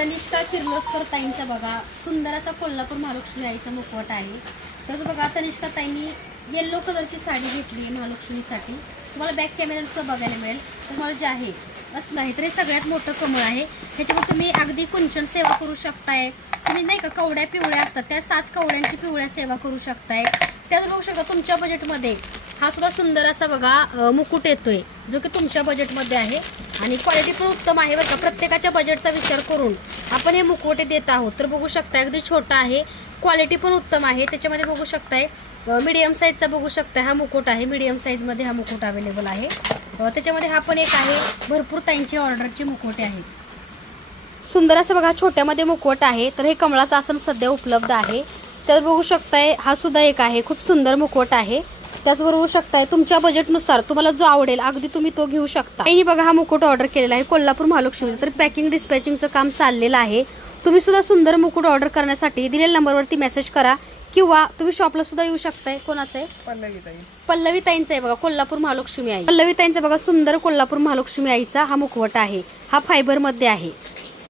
तनिष्का किर्लोस्कर ताईंचा बघा सुंदर असा कोल्हापूर महालक्ष्मी आईचा मुखवटा आहे. तसं बघा तनिष्का ताईंनी येलो कलरची साडी घेतली आहे महालक्ष्मीसाठी. तुम्हाला बॅक कॅमेऱ्याचं बघायला मिळेल. तुम्हाला जे आहे असं नाही तर हे सगळ्यात मोठं कमळ आहे. ह्याच्यामध्ये तुम्ही अगदी कुंचन सेवा करू शकताय. तुम्ही नाही का कवड्या पिवळ्या असतात त्या 7 कवड्यांची पिवळ्या सेवा करू शकताय. त्याच बघू शकता तुमच्या बजेटमध्ये हा सुद्धा सुंदर असा बघा मुकुट येतोय जो की तुमच्या बजेटमध्ये आहे आणि क्वालिटी पण उत्तम आहे बघा. प्रत्येकाच्या बजेटचा विचार करून आपण हे मुखवटे देत आहोत. तर बघू शकता अगदी छोटा आहे, क्वालिटी पण उत्तम आहे. त्याच्यामध्ये बघू शकताय मीडियम साईजचा बघू शकता हा मुकुट आहे. मीडियम साईजमध्ये हा मुकुट अवेलेबल आहे. त्याच्यामध्ये हा पण एक आहे. भरपूर ताईंची ऑर्डरचे मुखवटे आहेत. सुंदर असं बघा छोट्यामध्ये मुखवट आहे. तर हे कमळाचं आसन सध्या उपलब्ध आहे. तर बघू शकताय हा सुद्धा एक आहे. खूप सुंदर मुखवट आहे. त्याचबरोबर बघू शकताय तुमच्या बजेटनुसार तुम्हाला जो आवडेल अगदी तुम्ही तो घेऊ शकता. आणि बघा हा मुकुट ऑर्डर केलेला आहे कोल्हापूर महालक्ष्मीचा. तर पॅकिंग डिस्पॅचिंगचं काम चाललेलं आहे. तुम्ही सुद्धा सुंदर मुकुट ऑर्डर करण्यासाठी दिलेल्या नंबरवरती मेसेज करा किंवा तुम्ही शॉपला सुद्धा येऊ शकताय. कोणाचं आहे? पल्लवी ताईंचा आहे बघा कोल्हापूर महालक्ष्मी आई. पल्लवी ताईंचा बघा सुंदर कोल्हापूर महालक्ष्मी आईचा हा मुखवटा आहे. हा फायबरमध्ये आहे.